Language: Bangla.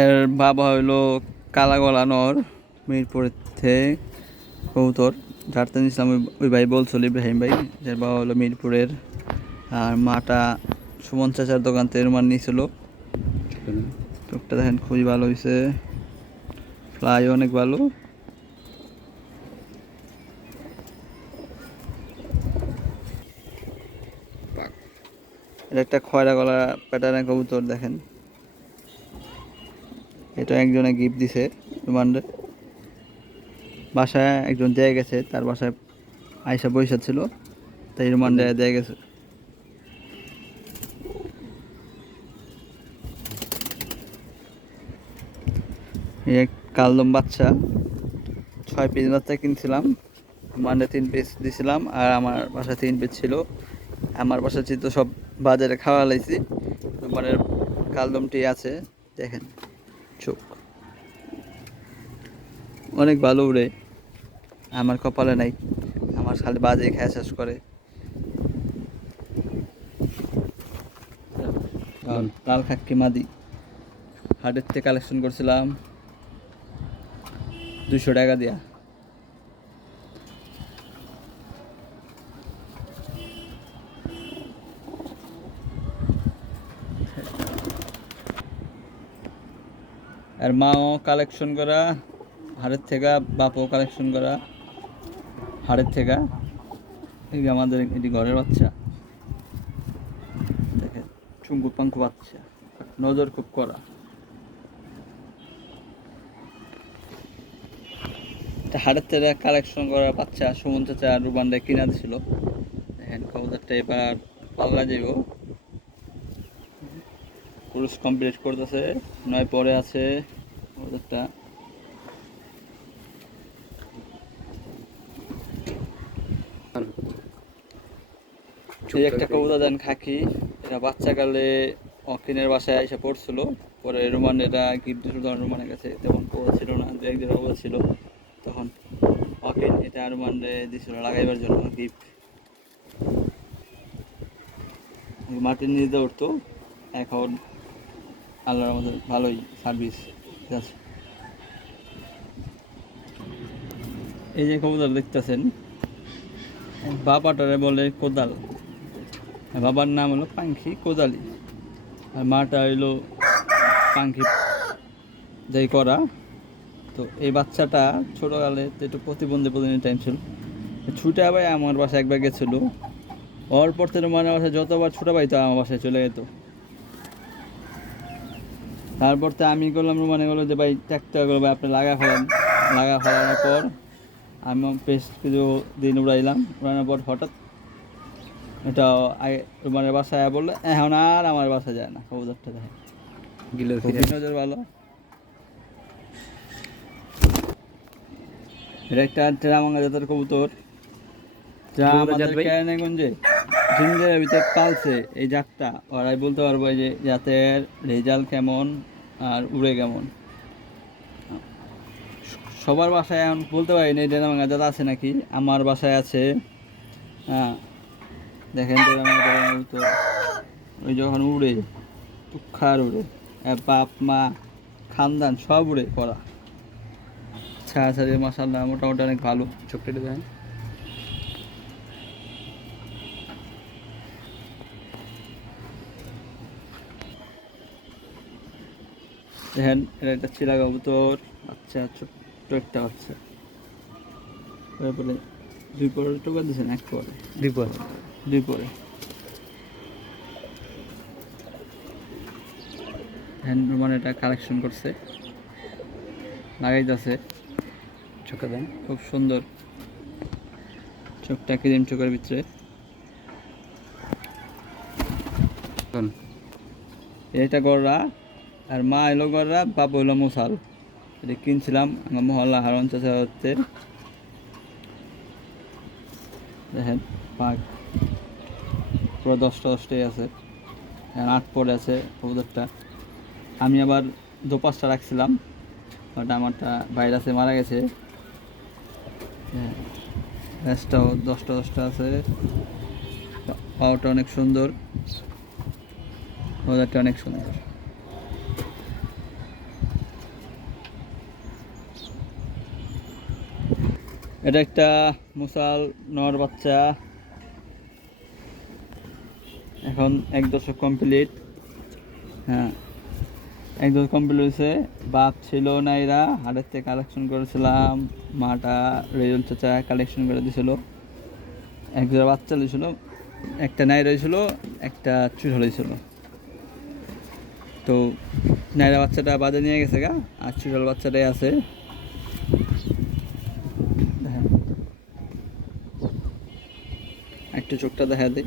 এর বাবা হইলো কালা গলা নর, মিরপুরের থেকে কবুতর ঝাড়তে নিয়েছিলাম। ওই ভাই বলছিল, ইব্রাহিম ভাই, যার বাবা হলো মিরপুরের। আর মাটা সুমন চাচার দোকান থেকে রুমান নিয়েছিল। চোখটা দেখেন খুবই ভালো হয়েছে, ফ্লাই অনেক ভালো। এটা একটা খয়রা গলা প্যাটার্নের কবুতর দেখেন। এটা একজনে গিফট দিছে রুমানরে। বাসায় একজন দিয়ে গেছে, তার বাসায় আয়সা বৈশা ছিল, তাই রুমানরে দিয়ে গেছে। এই কালদম বাচ্চা 6 পিস বাচ্চা কিনছিলাম, মানে 3 পিস দিছিলাম, আর আমার বাসায় 3 পিস ছিল। আমার বাসায় তো সব বাজারে খাওয়া লাইছি। মানে কালদমটি আছে দেখেন, চোখ অনেক ভালো উড়ে। আমার কপালে নাই, আমার খালি বাজে খেয়ে শেষ করে। লাল খাক্কি মাদি হাটের থেকে কালেকশন করছিলাম 200 টাকা দিয়া। আর মাও কালেকশন করা হাটের থেকে, বাপও কালেকশন করা হাটের থেকে। এই আমাদের এটি ঘরের বাচ্চা দেখেন, চুঙ্গু পাঙ্কু বাচ্চা, নজর খুব করা। হাটের থেকে কালেকশন করা বাচ্চা সুমন চাচা রুবানটা কিনা দিছিল। দেখেন কবুতরটা এবার পাল্লা যাইব, কোর্স কমপ্লিট করতেছে, 9 পরে আছে কবুতরটা। এই একটা কবুতর দেন খাকি, এটা বাচ্চাকালে অকিনের বাসায় এসে পড়ছিল, পরে রোমান এটা গিফট দিয়েছিল। তখন রোমানের কাছে তেমন কবুতর ছিল না, 2-1 জোড়া কবুতর ছিল, তখন অকিন এটা রোমানরে দিয়েছিল লাগাইবার জন্য গিফট। মাটির নিচে উঠতো, এখন আল্লাহর আমাদের ভালোই সার্ভিস আছে। এই যে কবুতর দেখতেছেন, বাবাটারে বলে কোদাল, বাবার নাম হলো পাঙ্খি কোদালি, আর মাটা হইলো পাঙ্খি যাই করা। তো এই বাচ্চাটা ছোটোকালে তো একটু প্রতিবন্ধী টাইম ছিল, ছুটে ভাই আমার বাসায় একবার গেছিলো। ওর পর থেকে মানে বাসায় যতবার ছুটে পাইতো আমার বাসায় চলে যেত। তারপর তো আমি করলাম, মানে বললো যে ভাই ট্যাক্টর করবো, ভাই আপনি লাগা ফেলানোর পর আমি বেশ কিছু দিন উড়াইলাম। উড়ানোর পর হঠাৎ এটা মানে বাসায় বললো এখন আর আমার বাসায় যায় না, কবুতরটা দেখে নজর ভালো। এটা একটা ট্রামাঙ্গা জাতের কবুতর, যা আমাদের কেরানীগঞ্জে ঝিঞ্জের ভিতরে পালছে। এই জাতটা ওরাই বলতে পারবো যে জাতের রেজাল্ট কেমন আর উড়ে কেমন। সবার বাসায় এখন বলতে পারি না ট্রামাঙ্গা জাত আছে নাকি, আমার বাসায় আছে। হ্যাঁ দেখেন ট্রামাঙ্গা কবুতর, ওই যখন উড়ে তুক্ষার উড়ে, বাপ মা খানদান সব উড়ে করা। ছাড়াছাড়ি মাসাল্লাহ মোটামুটি অনেক ভালো। চোখটা দেখেন, দেখেন এটা একটা চিলা কবুতর, আচ্ছা ছোট্ট একটা বাচ্চা। তারপরে 2 পরে টোকা দিয়েছেন, 1 পরে 2 পরে হ্যান্ড মানে এটা কালেকশন করছে, লাগাইতেছে। চোখে দেন খুব সুন্দর, চোখটা ক্রিম চোখের ভিতরে। এটা গররা, আর মা এলো গররা, বাপ হইলো মশাল। এটা কিনছিলাম আমার মহল্লা হারন চাচা হচ্ছে। দেখেন পাক পুরো 10টা আছে, 8 পরে আছে কবুতরটা। আমি আবার 2-5টা রাখছিলাম, বাট আমারটা ভাইরাসে মারা গেছে। রেস্টটাও 10টা আছে। পাওয়াটা অনেক সুন্দর, কবুতরটা অনেক সুন্দর। এটা একটা মুসাল নর বাচ্চা, এখন 1 দশক কমপ্লিট। হ্যাঁ, 1 দশক কমপ্লিট হয়েছে। বাপ ছিল না, এরা হাটের থেকে কালেকশন করেছিলাম, মাটা রেজল চাচা কালেকশন করে দিয়েছিল। 1 জোড়া বাচ্চা লইছিল, একটা নাইরা হয়েছিল, একটা চুল হয়েছিল। তো নাইরা বাচ্চাটা বাদে নিয়ে গেছে গা, আর চুরাল বাচ্চাটাই আছে। দেখেন একটু চোখটা দেখা দিই।